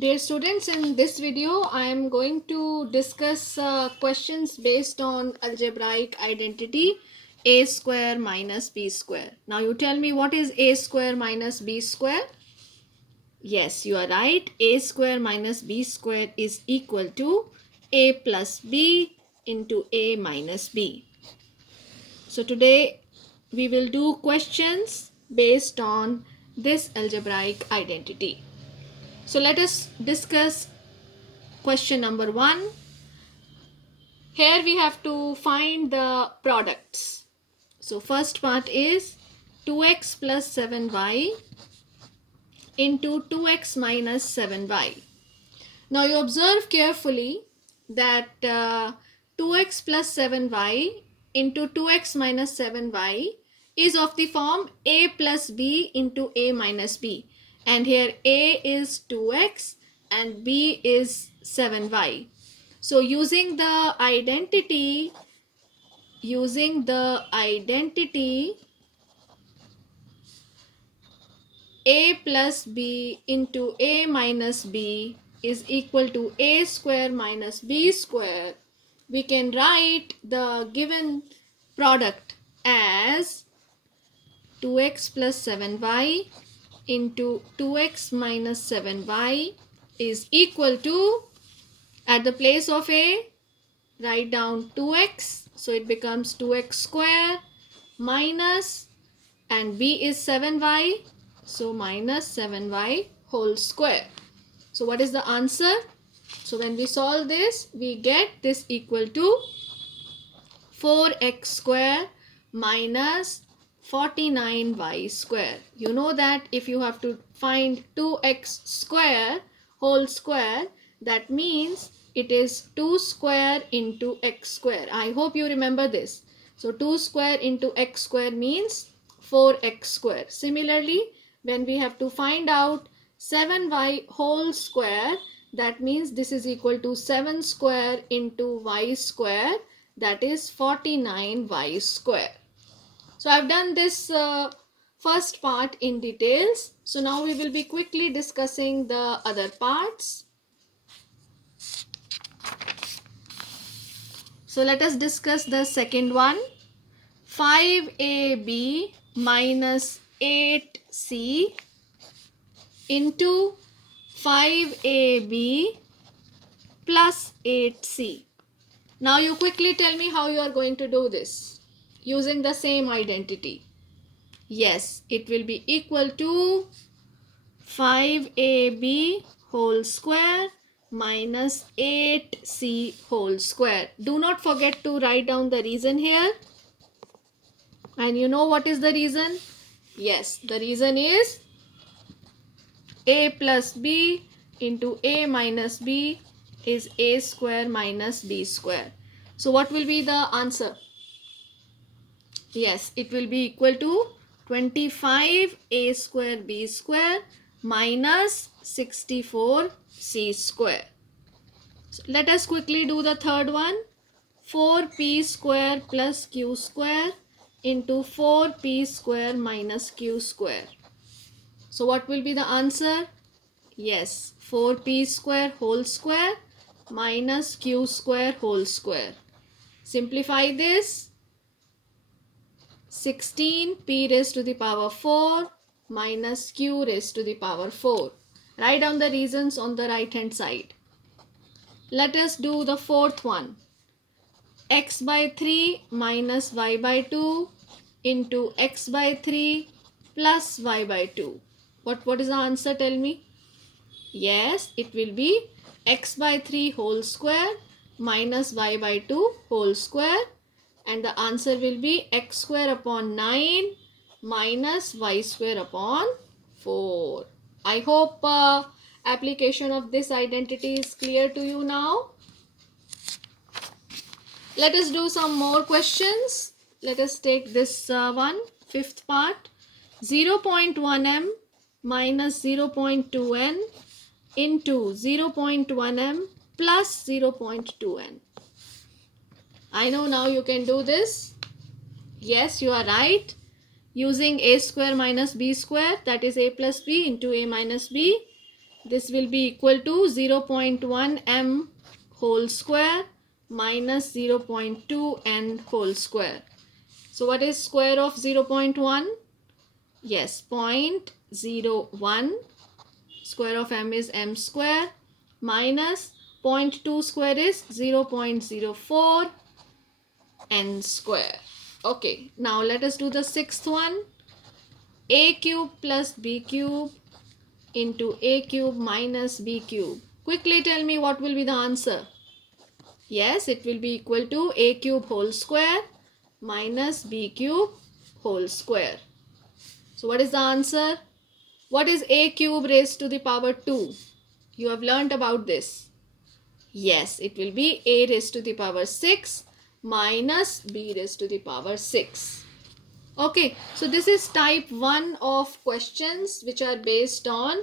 Dear students, in this video I am going to discuss questions based on algebraic identity a square minus b square. Now you tell me, what is a square minus b square? Yes, you are right. A square minus b square is equal to a plus b into a minus b. So today we will do questions based on this algebraic identity. So let us discuss question number 1. Here we have to find the products. So first part is 2x plus 7y into 2x minus 7y. Now you observe carefully that 2x plus 7y into 2x minus 7y is of the form a plus b into a minus b. And here a is 2x and b is 7y. So using the identity a plus b into a minus b is equal to a square minus b square, we can write the given product as 2x plus 7y into 2x minus 7y is equal to, at the place of a, write down 2x, so it becomes 2x square minus, and b is 7y, so minus 7y whole square. So what is the answer? So when we solve this, we get this equal to 4x square minus 49y square. You know that if you have to find 2x square whole square, that means it is 2 square into x square. I hope you remember this. So 2 square into x square means 4x square. Similarly, when we have to find out 7y whole square, that means this is equal to 7 square into y square, that is 49y square. So I've done this first part in details. So now we will be quickly discussing the other parts. So let us discuss the second one. 5ab minus 8c into 5ab plus 8c. Now you quickly tell me how you are going to do this using the same identity. Yes, it will be equal to 5ab whole square minus 8c whole square. Do not forget to write down the reason here. And you know what is the reason? Yes, the reason is a plus b into a minus b is a square minus b square. So what will be the answer? Yes, it will be equal to 25 a square b square minus 64 c square. So let us quickly do the third one. 4p square plus q square into 4p square minus q square. So what will be the answer? Yes, 4p square whole square minus q square whole square. Simplify this. 16p raised to the power 4 minus q raised to the power 4. Write down the reasons on the right hand side. Let us do the fourth one. X by 3 minus y by 2 into x by 3 plus y by 2. What is the answer? Tell me. Yes, it will be x by 3 whole square minus y by 2 whole square, and the answer will be x square upon 9 minus y square upon 4. I hope application of this identity is clear to you now. Let us do some more questions. Let us take this one, fifth part. 0.1m minus 0.2n into 0.1m plus 0.2n. I know now you can do this. Yes, you are right. Using a square minus b square, that is a plus b into a minus b, This will be equal to 0.1 m whole square minus 0.2 n whole square. So what is square of 0.1? Yes, 0.01. Square of m is m square minus 0.2 square is 0.04 n square. Okay, now let us do the sixth one. A cube plus b cube into a cube minus b cube. Quickly tell me what will be the answer. Yes, it will be equal to a cube whole square minus b cube whole square. So what is the answer? What is a cube raised to the power 2? You have learnt about this. Yes, it will be a raised to the power 6 minus b raised to the power 6. Okay, so this is type 1 of questions which are based on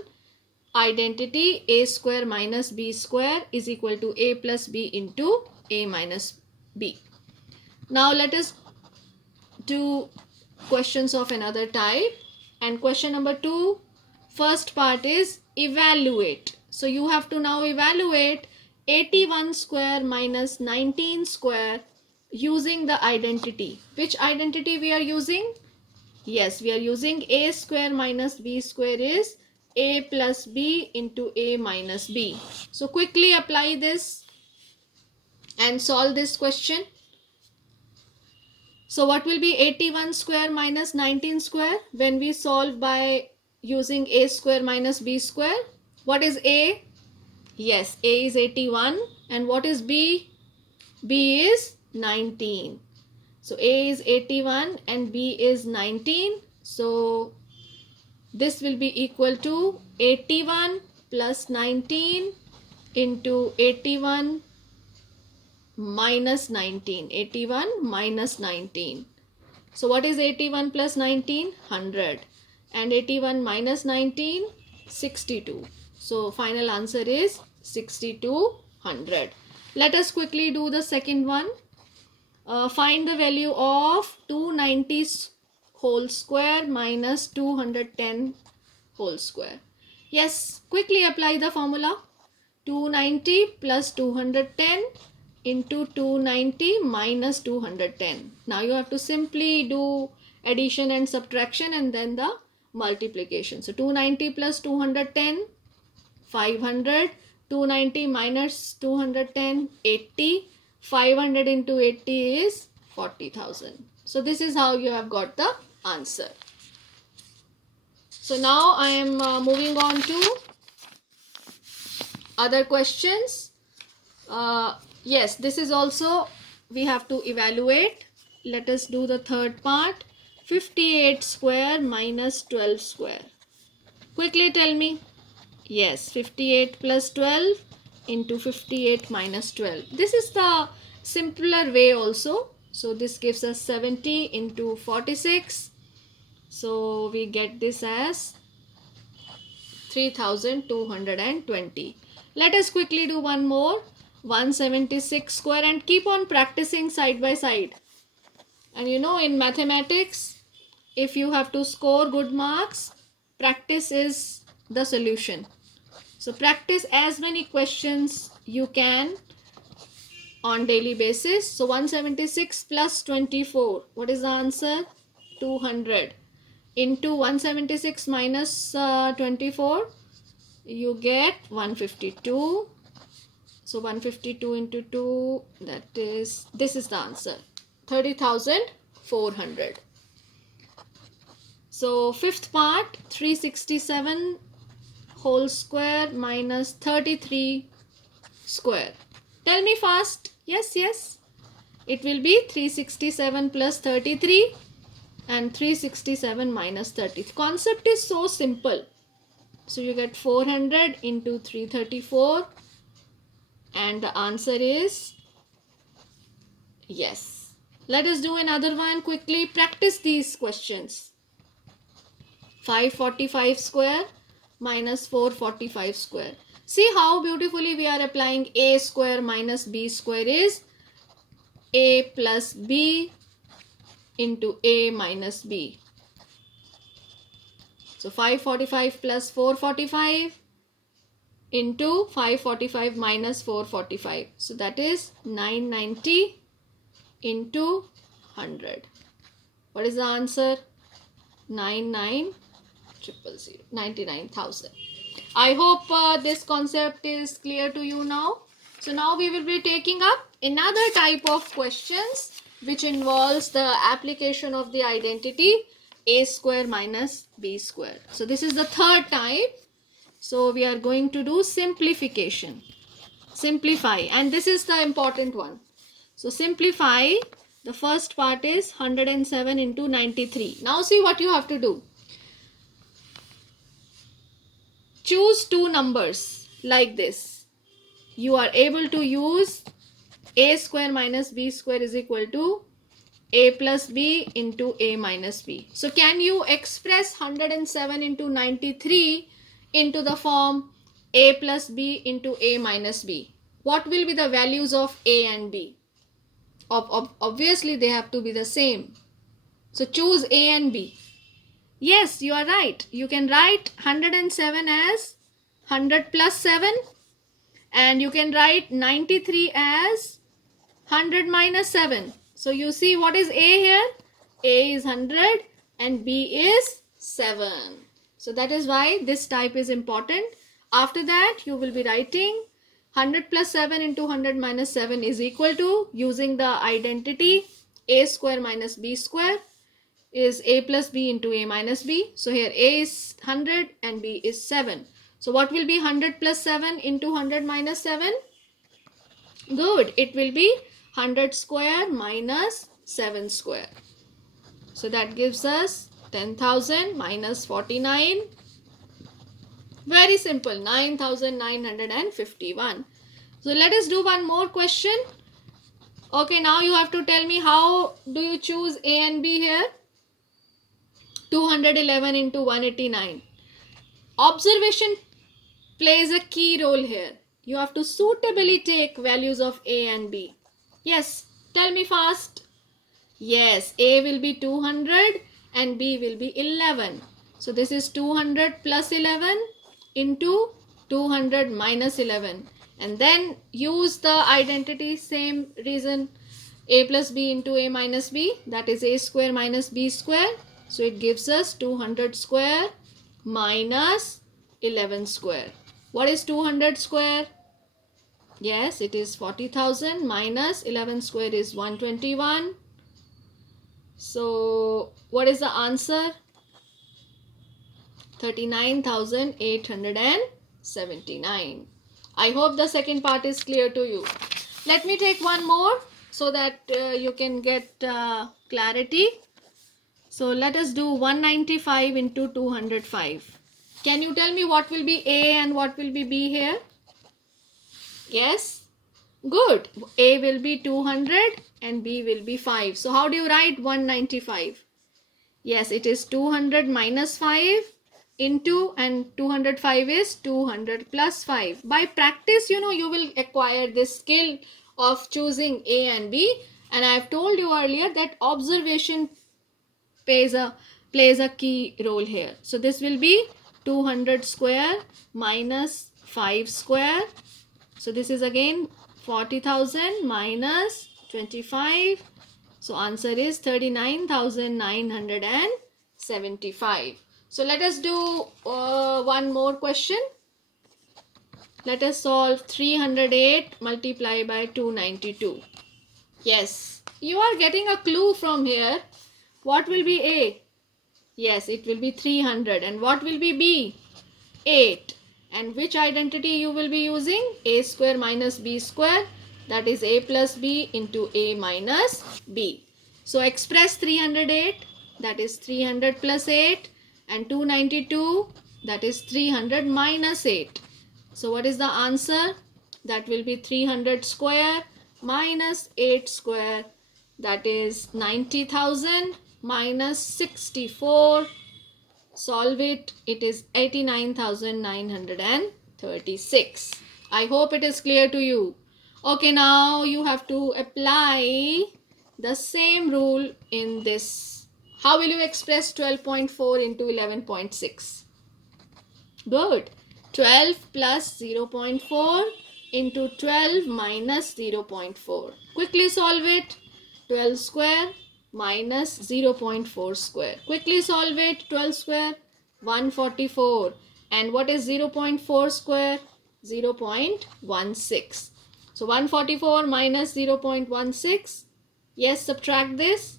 identity a square minus b square is equal to a plus b into a minus b. Now let us do questions of another type. And question number 2, first part is evaluate. So you have to now evaluate 81 square minus 19 square using the identity. Which identity we are using? Yes, we are using a square minus b square is a plus b into a minus b. So quickly apply this and solve this question. So what will be 81 square minus 19 square when we solve by using a square minus b square? What is a? Yes, a is 81 and what is b? B is 19. So a is 81 and b is 19. So this will be equal to 81 plus 19 into 81 minus 19. 81 minus 19. So what is 81 plus 19? 100. And 81 minus 19? 62. So final answer is 6200. Let us quickly do the second one. Find the value of 290 whole square minus 210 whole square. Yes, quickly apply the formula. 290 plus 210 into 290 minus 210. Now you have to simply do addition and subtraction and then the multiplication. So 290 plus 210, 500. 290 minus 210, 80. 500 into 80 is 40,000. So this is how you have got the answer. So now I am moving on to other questions. Yes, this is also we have to evaluate. Let us do the third part. 58 square minus 12 square. Quickly tell me. Yes, 58 plus 12 into 58 minus 12. This is the simpler way also. So this gives us 70 into 46. So we get this as 3220. Let us quickly do one more. 176 square and keep on practicing side by side. And you know, in mathematics, if you have to score good marks, practice is the solution. So practice as many questions you can on daily basis. So 176 plus 24. What is the answer? 200. Into 176 minus 24. You get 152. So 152 into 2. This is the answer. 30,400. So fifth part, 367 whole square minus 33 square. Tell me fast. Yes, yes. It will be 367 plus 33 and 367 minus 30. Concept is so simple. So you get 400 into 334 and the answer is yes. Let us do another one quickly. Practice these questions. 545 square minus 445 square. See how beautifully we are applying a square minus b square is a plus b into a minus b. So 545 plus 445, into 545 minus 445. So that is 990 into 100. What is the answer? 99,000. I hope this concept is clear to you now. So now we will be taking up another type of questions which involves the application of the identity a square minus b square. So this is the third type. So we are going to do simplification. Simplify, and this is the important one. So simplify, the first part is 107 into 93. Now see what you have to do. Choose two numbers like this. You are able to use a square minus b square is equal to a plus b into a minus b. So can you express 107 into 93 into the form a plus b into a minus b? What will be the values of a and b? Obviously they have to be the same. So choose a and b. Yes, you are right. You can write 107 as 100 plus 7, and you can write 93 as 100 minus 7. So you see what is a here? A is 100 and b is 7. So that is why this type is important. After that you will be writing 100 plus 7 into 100 minus 7 is equal to, using the identity a square minus b square is a plus b into a minus b. So here a is 100 and b is 7. So what will be 100 plus 7 into 100 minus 7? Good. It will be 100 square minus 7 square. So that gives us 10,000 minus 49. Very simple. 9,951. So let us do one more question. Okay, now you have to tell me how do you choose a and b here? 211 into 189. Observation plays a key role here. You have to suitably take values of a and b. Yes, tell me fast. Yes, a will be 200 and b will be 11. So this is 200 plus 11 into 200 minus 11. And then use the identity, same reason, a plus b into a minus b, that is a square minus b square. So it gives us 200 square minus 11 square. What is 200 square? Yes, it is 40,000 minus 11 square is 121. So what is the answer? 39,879. I hope the second part is clear to you. Let me take one more so that you can get clarity. So let us do 195 into 205. Can you tell me what will be a and what will be b here? Yes? Good. A will be 200 and b will be 5. So how do you write 195? Yes, it is 200 minus 5 into, and 205 is 200 plus 5. By practice, you know, you will acquire this skill of choosing a and b. And I have told you earlier that observation plays a key role here. So this will be 200 square minus 5 square. So this is again 40,000 minus 25. So answer is 39,975. So let us do one more question. Let us solve 308 multiplied by 292. Yes, you are getting a clue from here. What will be A? Yes, it will be 300. And what will be B? 8. And which identity you will be using? A square minus b square. That is a plus b into a minus b. So express 308. That is 300 plus 8. And 292. That is 300 minus 8. So what is the answer? That will be 300 square minus 8 square. That is 90,000 minus 64. Solve it. It is 89,936. I hope it is clear to you. Okay, now you have to apply the same rule in this. How will you express 12.4 into 11.6? Good. 12 plus 0.4 into 12 minus 0.4. Quickly solve it. 12 square minus 0.4 square. Quickly solve it. 12 square, 144. And what is 0.4 square? 0.16. So 144 minus 0.16. Yes, subtract this.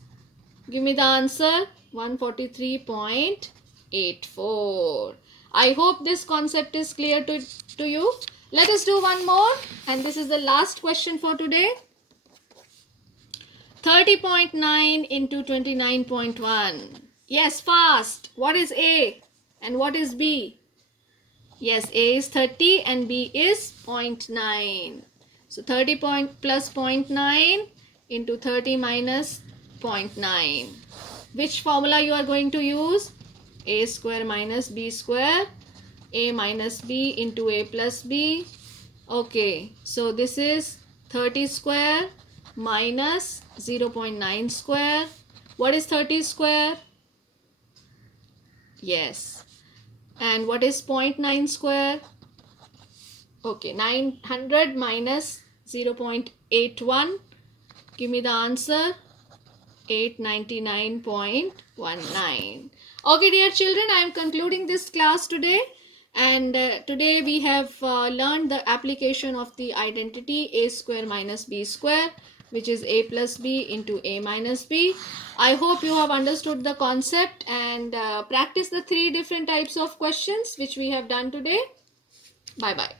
Give me the answer. 143.84. I hope this concept is clear to you. Let us do one more, and this is the last question for today. 30.9 into 29.1. Yes, fast. What is A and what is B? Yes, A is 30 and B is 0.9. So 30 plus 0.9 into 30 minus 0.9. Which formula you are going to use? A square minus B square. A minus B into A plus B. Okay, so this is 30 square minus 0.9 square. What is 30 square? Yes. And what is 0.9 square? Okay, 900 minus 0.81. Give me the answer. 899.19. Okay, dear children, I am concluding this class today. And today we have learned the application of the identity a square minus b square, which is a plus b into a minus b. I hope you have understood the concept and practice the 3 different types of questions which we have done today. Bye bye.